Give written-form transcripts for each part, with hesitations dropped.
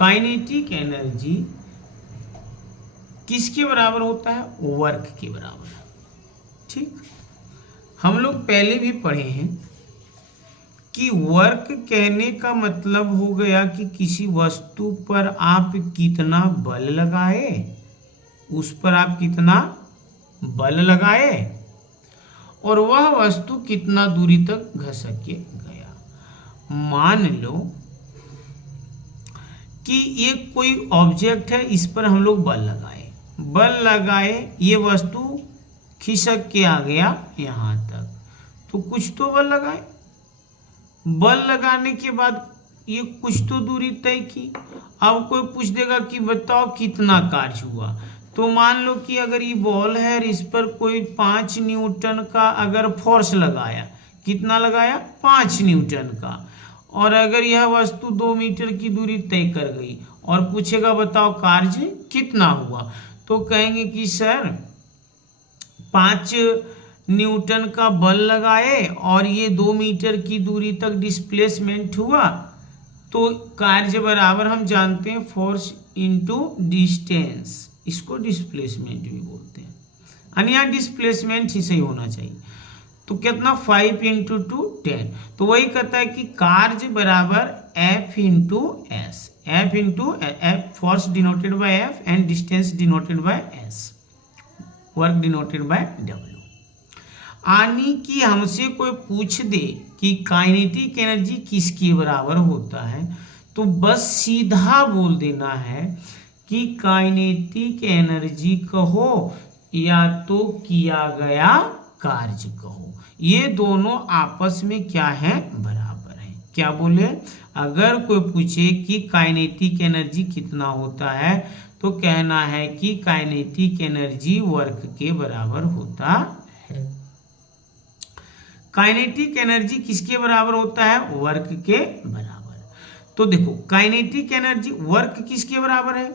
Kinetic energy किसके बराबर होता है? वर्क के बराबर। ठीक, हम लोग पहले भी पढ़े हैं कि वर्क कहने का मतलब हो गया कि किसी वस्तु पर आप कितना बल लगाए, उस पर आप कितना बल लगाए और वह वस्तु कितना दूरी तक घसक के गया। मान लो कि ये कोई ऑब्जेक्ट है, इस पर हम लोग बल लगाए, ये वस्तु खिसक के आ गया यहाँ तक, तो कुछ तो बल लगाए। बल लगाने के बाद ये कुछ तो दूरी तय की। अब कोई पूछ देगा कि बताओ कितना कार्य हुआ, तो मान लो कि अगर ये बॉल है और इस पर कोई 5 न्यूटन का अगर फोर्स लगाया, कितना लगाया? 5 न्यूटन का, और अगर यह वस्तु 2 मीटर की दूरी तय कर गई और पूछेगा बताओ कार्य कितना हुआ, तो कहेंगे कि सर 5 न्यूटन का बल लगाए और ये 2 मीटर की दूरी तक डिस्प्लेसमेंट हुआ, तो कार्य बराबर हम जानते हैं फोर्स इनटू डिस्टेंस, इसको डिस्प्लेसमेंट भी बोलते हैं, यानी यहाँ डिस्प्लेसमेंट ही सही होना चाहिए। तो कितना? 5 इंटू 2 10। तो वही कहता है कि कार्य बराबर F into S, F into F, force denoted by F and distance denoted by S, work denoted by W। यानी कि हमसे कोई पूछ दे कि काइनेटिक एनर्जी किसके बराबर होता है, तो बस सीधा बोल देना है कि काइनेटिक एनर्जी कहो या तो किया गया कार्य कहो, ये दोनों आपस में क्या है? बराबर है। क्या बोले? अगर कोई पूछे कि काइनेटिक एनर्जी कितना होता है, तो कहना है कि काइनेटिक एनर्जी वर्क के बराबर होता है। काइनेटिक एनर्जी किसके बराबर होता है? वर्क के बराबर। तो देखो काइनेटिक एनर्जी वर्क किसके बराबर है?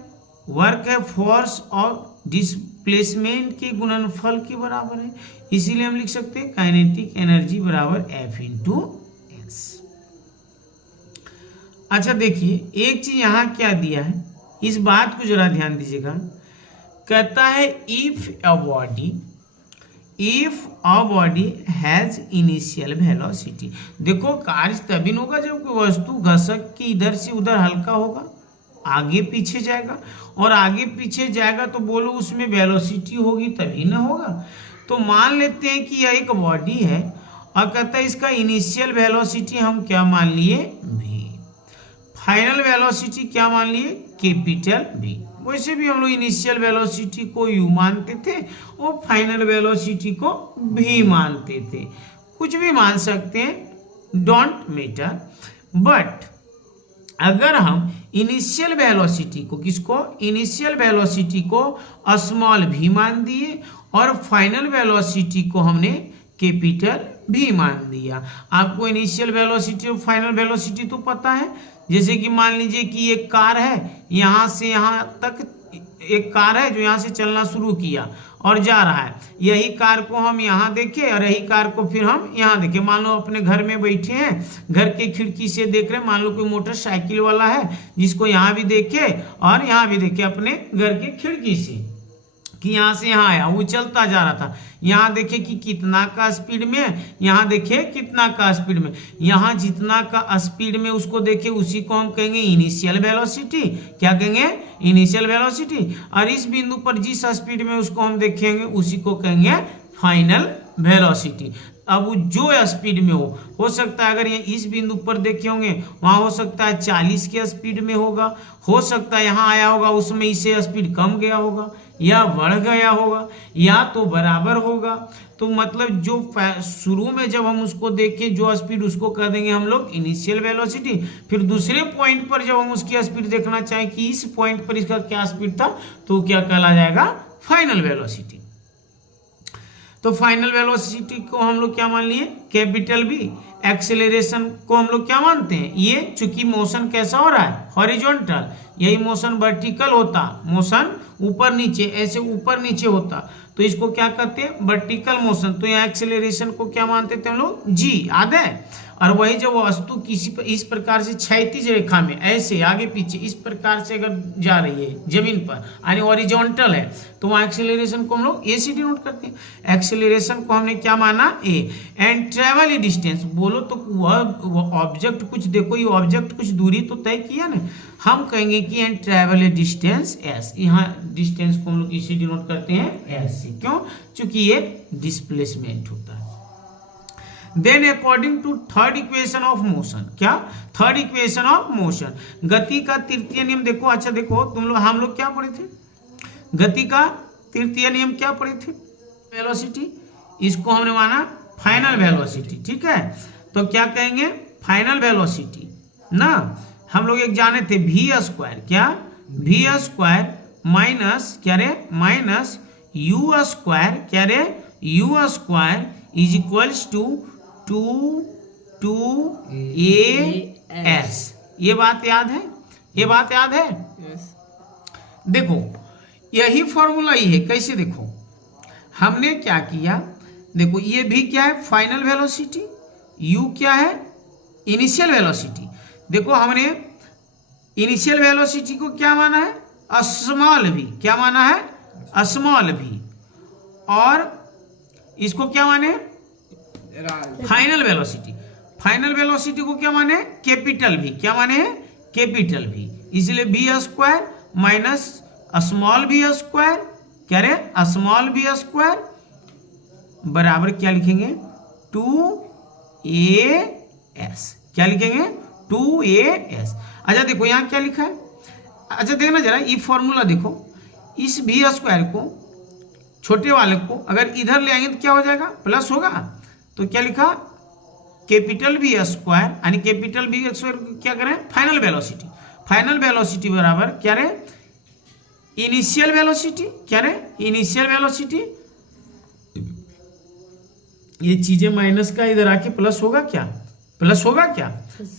वर्क है फोर्स और डिस्प्लेसमेंट के गुणनफल के बराबर है, इसीलिए हम लिख सकते हैं काइनेटिक एनर्जी बराबर F इंटू एस। अच्छा देखिए एक चीज यहाँ क्या दिया है, इस बात को जरा ध्यान दीजिएगा। कहता है if a body has initial velocity. देखो कार्य तभी होगा जब कोई वस्तु घसक के इधर से उधर हल्का होगा, आगे पीछे जाएगा, और आगे पीछे जाएगा तो बोलो उसमें वेलोसिटी होगी तभी ना होगा। तो मान लेते हैं कि यह एक बॉडी है और कहता है इसका इनिशियल वेलोसिटी हम क्या मान लिए? v। फाइनल वेलोसिटी क्या मान लिए? Capital V। वैसे भी हम लोग इनिशियल वेलोसिटी को u मानते थे और फाइनल वेलोसिटी को v मानते थे, कुछ भी मान सकते हैं, डोंट मैटर। बट अगर हम इनिशियल वेलोसिटी को, किसको? इनिशियल वेलोसिटी को स्मॉल v मान दिए और फाइनल वेलोसिटी को हमने कैपिटल V मान दिया। आपको इनिशियल वेलोसिटी और फाइनल वेलोसिटी तो पता है। जैसे कि मान लीजिए कि एक कार है, यहाँ से यहाँ तक एक कार है जो यहाँ से चलना शुरू किया और जा रहा है, यही कार को हम यहाँ देखे और यही कार को फिर हम यहाँ देखे। मान लो अपने घर में बैठे हैं, घर के खिड़की से देख रहे हैं, मान लो कोई मोटरसाइकिल वाला है जिसको यहाँ भी देखे और यहाँ भी देखे अपने घर के खिड़की से कि यहाँ से यहाँ आया, वो चलता जा रहा था, यहाँ देखे कि कितना का स्पीड में, यहाँ देखे कितना का स्पीड में, यहाँ जितना का स्पीड में उसको देखे उसी को हम कहेंगे इनिशियल वेलोसिटी। क्या कहेंगे? Initial velocity. और इस बिंदु पर जिस स्पीड में उसको हम देखेंगे उसी को कहेंगे फाइनल वेलोसिटी। अब जो स्पीड में हो सकता है अगर ये इस बिंदु पर देखे होंगे वहां हो सकता है 40 के स्पीड में होगा, हो सकता है यहाँ आया होगा उसमें इससे स्पीड कम गया होगा या बढ़ गया होगा या तो बराबर होगा। तो मतलब जो शुरू में जब हम उसको देखें जो स्पीड उसको कह देंगे हम लोग इनिशियल वेलोसिटी। फिर दूसरे पॉइंट पर जब हम उसकी स्पीड देखना चाहें कि इस पॉइंट पर इसका क्या स्पीड था तो क्या कहला जाएगा? Final velocity. तो फाइनल वेलोसिटी को हम लोग क्या मान लिए? Capital V। एक्सेलरेशन को हम लोग क्या मानते हैं? ये चूंकि मोशन कैसा हो रहा है? हॉरिजॉन्टल। यही मोशन वर्टिकल होता, मोशन ऊपर नीचे, ऐसे ऊपर नीचे होता, तो इसको क्या कहते हैं? Vertical motion. तो यहाँ एक्सेलरेशन को क्या मानते थे हम लोग? G। याद है? और वही जब वस्तु किसी पर इस प्रकार से क्षैतिज रेखा में ऐसे आगे पीछे इस प्रकार से अगर जा रही है जमीन पर यानी ऑरिजॉन्टल है तो वहाँ एक्सेलरेशन को हम लोग ए से डिनोट करते हैं। एक्सेलरेशन को हमने क्या माना ए। एंड ट्रेवल ए डिस्टेंस, बोलो तो वह ऑब्जेक्ट कुछ, देखो ये ऑब्जेक्ट कुछ दूरी तो तय किया ना, हम कहेंगे कि and travel A distance S. यहाँ डिस्टेंस को हम लोग इसे डिनोट करते हैं एस से, क्यों? चूंकि ये डिस्प्लेसमेंट होता है। Then according to third equation of motion, क्या? थर्ड इक्वेशन ऑफ मोशन, गति का तृतीय नियम। देखो अच्छा देखो तुम लोग, हम लोग क्या पढ़े थे? गति का तृतीय नियम क्या पढ़े थे? वेलोसिटी, इसको हमने माना फाइनल वेलोसिटी, ठीक है? तो क्या कहेंगे? फाइनल वेलोसिटी ना, हम लोग एक जाने थे वी स्क्वायर, क्या? वी स्क्वायर माइनस क्या रे? माइनस यू स्क्वायर, क्या रे? U square is equals to 2a/s। ये बात याद है? ये बात याद है? देखो यही फॉर्मूला ही है। कैसे? देखो हमने क्या किया, देखो ये भी क्या है? फाइनल वेलोसिटी, u क्या है? Initial velocity. देखो हमने इनिशियल वेलोसिटी को क्या माना है? Small v। क्या माना है? Small v। और इसको क्या माने? Final velocity. फाइनल वेलोसिटी को क्या माने? Capital v। क्या माने? Capital v। इसलिए v square minus small v square, क्या रे? स्मॉल v स्क्वायर बराबर क्या लिखेंगे? 2a/s। क्या लिखेंगे? 2a/s। अच्छा देखो यहाँ क्या लिखा है? अच्छा देखना जरा ये फॉर्मूला देखो, इस v स्क्वायर को, छोटे वाले को अगर इधर ले आएंगे तो क्या हो जाएगा? प्लस होगा। तो क्या लिखा? कैपिटल v स्क्वायर, यानी कैपिटल v स्क्वायर क्या करें? Final velocity. फाइनल वेलोसिटी बराबर क्या रे? इनिशियल वेलोसिटी, क्या रे? Initial velocity. ये चीजें माइनस का इधर आके प्लस होगा, क्या? प्लस होगा क्या?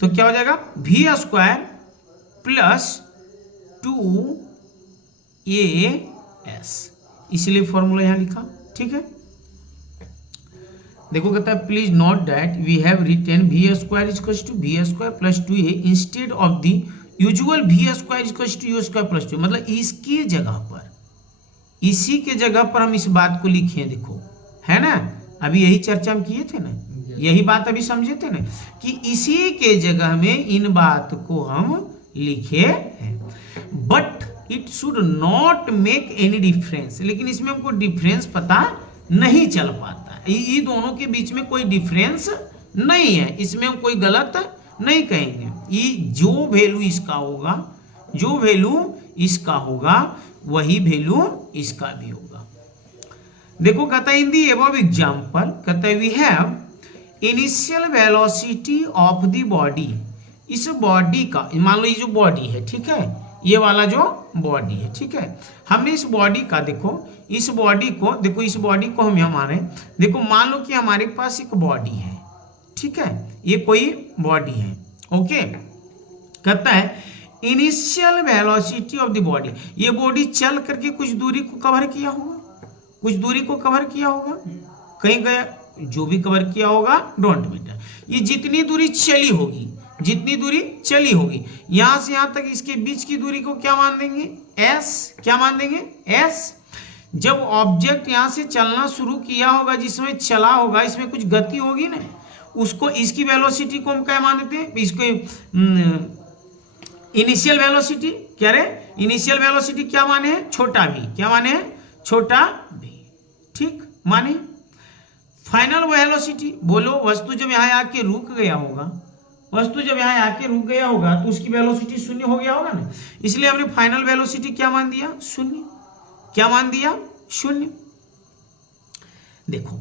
तो क्या हो जाएगा? V square plus 2a/s। इसलिए फॉर्मूला यहां लिखा, ठीक है? देखो कहता है please note that we have written V square equals to V square plus 2a instead of the usual V square equals to U square plus 2। मतलब इसकी जगह पर, इसी के जगह पर हम इस बात को लिखे, देखो है ना, अभी यही चर्चा हम किए थे ना, यही बात अभी समझे थे ना कि इसी के जगह में इन बात को हम लिखे हैं। But it should not make any difference, लेकिन इसमें हमको डिफरेंस पता नहीं चल पाता। ये दोनों के बीच में कोई डिफरेंस नहीं है, इसमें हम कोई गलत नहीं कहेंगे। ये जो वैल्यू इसका होगा, जो वैल्यू इसका होगा वही वैल्यू इसका भी होगा। देखो कहता है इन दी अबव एग्जांपल, कहता है we have initial velocity of the body. इस बॉडी का, मान लो ये जो बॉडी है, ठीक है, ये वाला जो बॉडी है, ठीक है, हमने इस बॉडी का, देखो इस बॉडी को, देखो इस बॉडी को हम हमारे, देखो मान लो कि हमारे पास एक बॉडी है, ठीक है, ये कोई बॉडी है, ओके। कहता है initial velocity of the body, ये बॉडी चल करके कुछ दूरी को कवर किया होगा, कुछ दूरी को कवर किया होगा, कहीं गया, जो भी कवर किया होगा डोंट मैटर। ये जितनी दूरी चली होगी, जितनी दूरी चली होगी, यहां से यहां तक इसके बीच की दूरी को क्या मान देंगे? s। क्या मान देंगे? s। जब ऑब्जेक्ट यहां से चलना शुरू किया होगा, जिसमें चला होगा, इसमें कुछ गति होगी ना, उसको, इसकी वेलोसिटी को हम क्या मान देते हैं? इसको इनिशियल वेलोसिटी, क्या रे? इनिशियल वेलोसिटी क्या माने हैं? छोटा भी। क्या माने हैं? छोटा भी, ठीक माने। फाइनल वेलोसिटी, बोलो वस्तु जब यहां आके रुक गया होगा, वस्तु जब यहां आके रुक गया होगा तो उसकी वेलोसिटी शून्य हो गया होगा ना, इसलिए हमने फाइनल वेलोसिटी क्या मान दिया? शून्य। क्या मान दिया? शून्य। देखो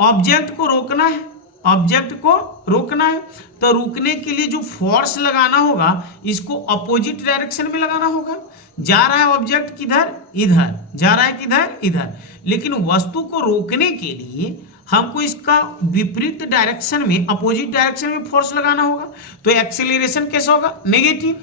ऑब्जेक्ट को रोकना है, ऑब्जेक्ट को रोकना है, तो रुकने के लिए जो फोर्स लगाना होगा इसको अपोजिट डायरेक्शन में लगाना होगा। जा रहा है ऑब्जेक्ट किधर? इधर। जा रहा है किधर? इधर। लेकिन वस्तु को रोकने के लिए हमको इसका विपरीत डायरेक्शन में, अपोजिट डायरेक्शन में फोर्स लगाना होगा। तो एक्सेलरेशन कैसा होगा? नेगेटिव।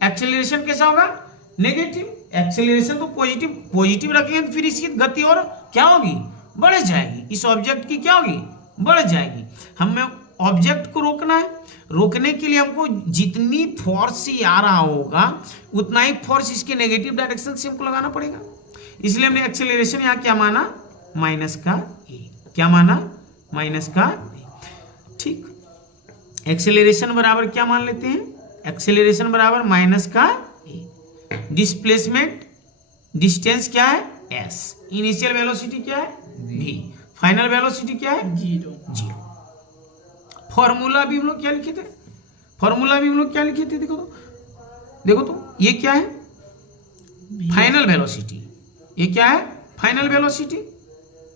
एक्सेलरेशन कैसा होगा? नेगेटिव। एक्सेलरेशन तो पॉजिटिव, पॉजिटिव रखेंगे तो फिर इसकी गति और क्या होगी? बढ़ जाएगी। इस ऑब्जेक्ट की क्या होगी? बढ़ जाएगी। हमें ऑब्जेक्ट को रोकना है। रोकने के लिए हमको जितनी फोर्स से आ रहा होगा उतना ही फोर्स इसके नेगेटिव डायरेक्शन से हमको लगाना पड़ेगा। इसलिए हमने एक्सेलरेशन यहाँ क्या माना, माइनस का ए। क्या माना, माइनस का ए। ठीक, एक्सेलरेशन बराबर क्या मान लेते हैं, एक्सेलरेशन बराबर माइनस का ए। डिस्प्लेसमेंट डिस्टेंस क्या है, एस। इनिशियल वेलोसिटी क्या है, v। फाइनल वेलोसिटी क्या है, 0। फॉर्मूला भी हम लोग क्या लिखे थे, फॉर्मूला भी हम लोग क्या लिखे थे, देखो तो, देखो तो ये क्या है, फाइनल वेलोसिटी। ये क्या है, फाइनल वेलोसिटी।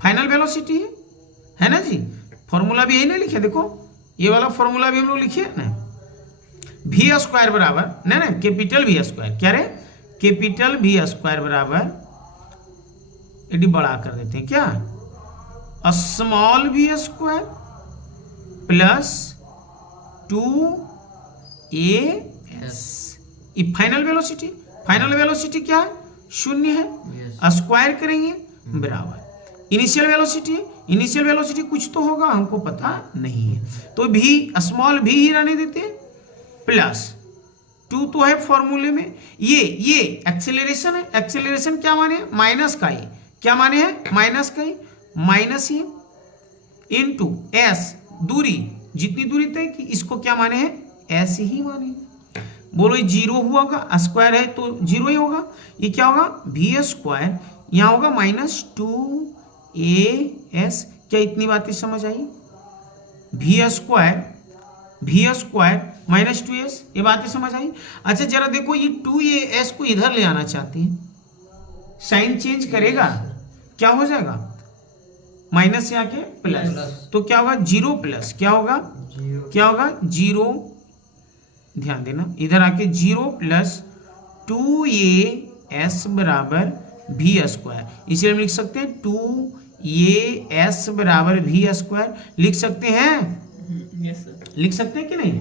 फाइनल वेलोसिटी है ना जी। फॉर्मूला भी यही नहीं लिखे, देखो ये वाला फॉर्मूला भी हम लोग लिखे ना, वी स्क्वायर बराबर नहीं ना, कैपिटल वी स्क्वायर। क्या रे, कैपिटल वी स्क्वायर बराबर, यदि बड़ा कर देते हैं क्या, small we square plus 2as। ये फाइनल वेलोसिटी, फाइनल वेलोसिटी क्या है, 0 है। स्क्वायर करेंगे बराबर इनिशियल वेलोसिटी। इनिशियल वेलोसिटी कुछ तो होगा, हमको पता नहीं है, तो भी स्मॉल भी ही रहने देते हैं, प्लस 2 तो है फॉर्मूले में। ये एक्सेलरेशन है, एक्सेलरेशन क्या माने, माइनस का ही। क्या माने है, माइनस का ही, माइनस ही इनटू एस, दूरी, जितनी दूरी तय कि इसको क्या माने हैं, एस ही माने। बोलो ये 0 हुआ होगा, स्क्वायर है तो 0 ही होगा। ये क्या होगा, वी स्क्वायर, यहाँ होगा माइनस 2as। क्या इतनी बातें समझ आई, वी स्क्वायर माइनस 2s, ये बातें समझ आई। अच्छा जरा देखो, ये 2as को इधर ले आना चाहते हैं, साइन चेंज करेगा, क्या हो जाएगा, माइनस से आके प्लस, तो क्या होगा, 0 प्लस क्या होगा, क्या होगा 0। ध्यान देना, इधर आके 0 प्लस 2as बराबर वी स्क्वायर। इसलिए हम लिख सकते हैं 2as बराबर वी स्क्वायर। लिख सकते हैं, लिख सकते हैं कि नहीं।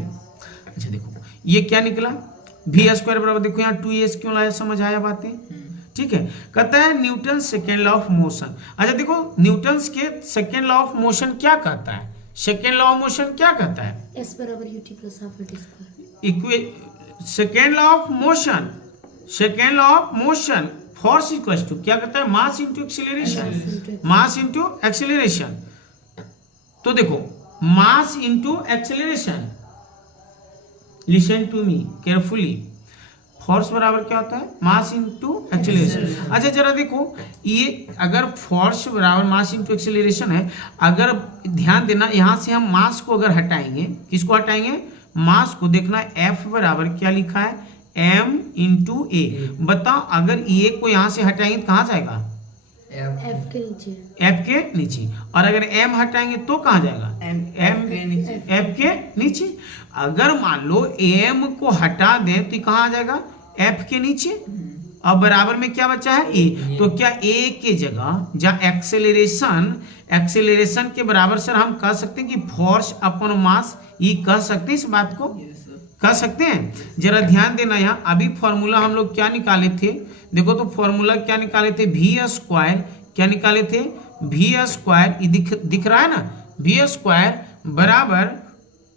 अच्छा देखो ये क्या निकला, वी स्क्वायर बराबर, देखो यहाँ 2as क्यों लाया, समझ आया बातें। ठीक है, कहता है Newton second law of motion. अच्छा देखो न्यूटन के सेकेंड लॉ ऑफ मोशन क्या कहता है, सेकेंड लॉ ऑफ मोशन क्या कहता है, s बराबर ut plus half v square. Second law of motion, second law of motion, force equals to क्या कहता है, mass into acceleration, mass into acceleration. तो देखो mass into acceleration, listen to me carefully, force बराबर क्या होता है, मास इंटू एक्सीलरेशन। अच्छा जरा देखो, ये अगर फोर्स बराबर मास इंटू एक्सीलरेशन है, अगर ध्यान देना यहाँ से हम मास को अगर हटाएंगे, किसको हटाएंगे, मास को, देखना F बराबर क्या लिखा है, m इंटू ए। बताओ अगर ए को यहाँ से हटाएंगे तो कहाँ जाएगा, F के नीचे, F के नीचे। और अगर m हटाएंगे तो कहाँ जाएगा, m के नीचे, F के नीचे। अगर मान लो m को हटा दें तो कहाँ आ जाएगा, F के नीचे। अब बराबर में क्या बचा है, a। तो क्या a के जगह जहाँ एक्सेलरेशन के बराबर सर हम कह सकते हैं कि फोर्स अपॉन मास, ये कह सकते हैं, इस बात को कह सकते हैं। जरा ध्यान देना, यहाँ अभी फॉर्मूला हम लोग क्या निकाले थे, देखो तो फॉर्मूला क्या निकाले थे, वी स्क्वायर, क्या निकाले थे, वी स्क्वायर, ये दिख रहा है ना, वी स्क्वायर बराबर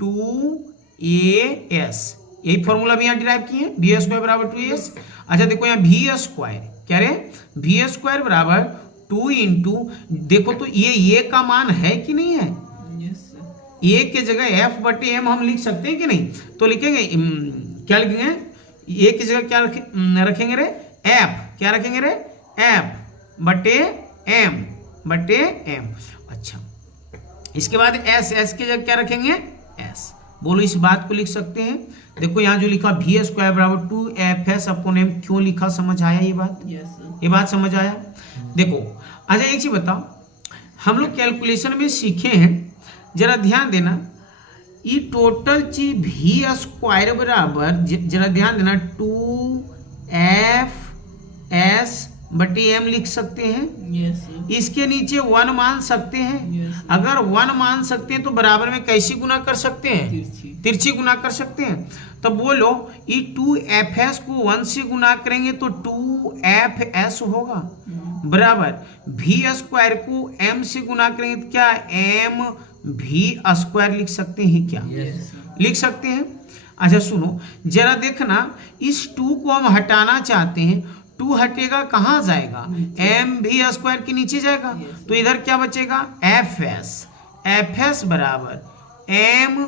2as। यही फॉर्मूला भी यहाँ डिराइव किए, वी स्क्वायर बराबर 2as। अच्छा देखो यहाँ वी स्क्वायर, क्या रे, वी स्क्वायर बराबर 2 इंटू, देखो तो ये का मान है कि नहीं है, ए के जगह F बटे m हम लिख सकते हैं कि नहीं, तो लिखेंगे क्या लिखेंगे, ए की जगह क्या रखेंगे रे, F, क्या रखेंगे रे, F बटे m, बटे m। अच्छा इसके बाद s की जगह क्या रखेंगे, s। बोलो इस बात को लिख सकते हैं, देखो यहाँ जो लिखा वी स्क्वायर बराबर 2fs अपॉन m, क्यों लिखा, समझ आया ये बात, ये बात समझ आया। देखो अच्छा एक चीज बताओ, हम लोग कैलकुलेशन में सीखे हैं, जरा ध्यान देना, ये टोटल चीज वी स्क्वायर बराबर, जरा ध्यान देना, 2fs बटे m लिख सकते हैं। इसके नीचे 1 मान सकते हैं। अगर 1 मान सकते हैं तो बराबर में कैसे गुना कर सकते हैं, तिरछी गुना कर सकते हैं। तो बोलो ये 2fs को 1 से गुना करेंगे तो 2fs होगा, बराबर वी स्क्वायर को m से गुना करेंगे तो क्या m वी स्क्वायर लिख सकते हैं क्या? लिख सकते हैं। अच्छा सुनो जरा देखना, इस 2 को हम हटाना चाहते हैं, 2 हटेगा कहाँ जाएगा? एम वी स्क्वायर के नीचे जाएगा, तो इधर क्या बचेगा? एफ एस बराबर एम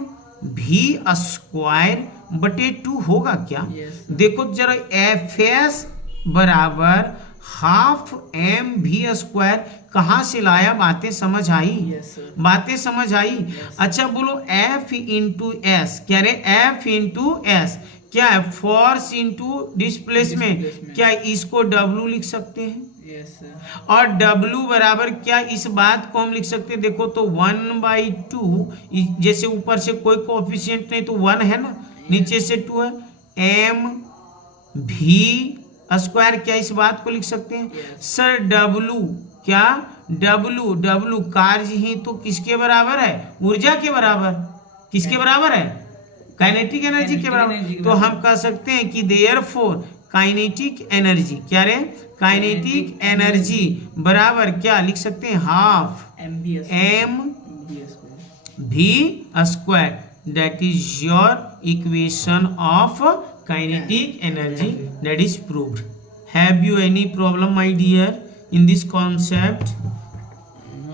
वी स्क्वायर बटे 2 होगा क्या? देखो जरा एफ एस बराबर हाफ एम वी स्क्वायर कहाँ से लाया? बातें समझ आई? बातें समझ आई? अच्छा बोलो एफ इंटू एस, क्या रे? एफ इंटू एस क्या है? फोर्स इंटू डिस्प्लेसमेंट, क्या इसको डब्लू लिख सकते हैं? और डब्लू बराबर क्या, इस बात को हम लिख सकते हैं, देखो तो 1/2, जैसे ऊपर से कोई कोएफिशिएंट नहीं तो 1 है ना, नीचे से 2 है, एम वी स्क्वायर, क्या इस बात को लिख सकते हैं? सर डब्लू क्या? डब्लू कार्य ही तो किसके बराबर है? ऊर्जा के बराबर। किसके बराबर है? काइनेटिक एनर्जी के बराबर। तो हम कह सकते हैं कि देयरफॉर काइनेटिक एनर्जी, क्या रे? काइनेटिक एनर्जी बराबर क्या लिख सकते हैं? Half M V square, that is your equation of kinetic energy, that is proved. Have you any problem my dear in this concept?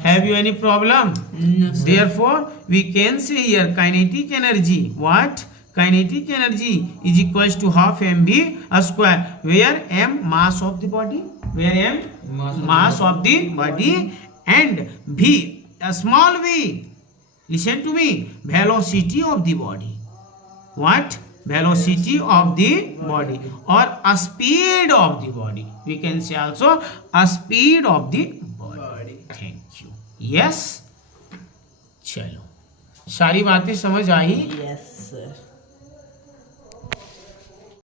Have you any problem? No, sir. Therefore we can say here kinetic energy, what? Kinetic energy is equals to half mv square, where m mass of the body, where m mass of the body, and v a small v, listen to me, velocity of the body. What? Velocity of the body or a speed of the body, we can say also a speed of the body. Thank you. Yes, चलो सारी बातें समझ आई? Yes sir.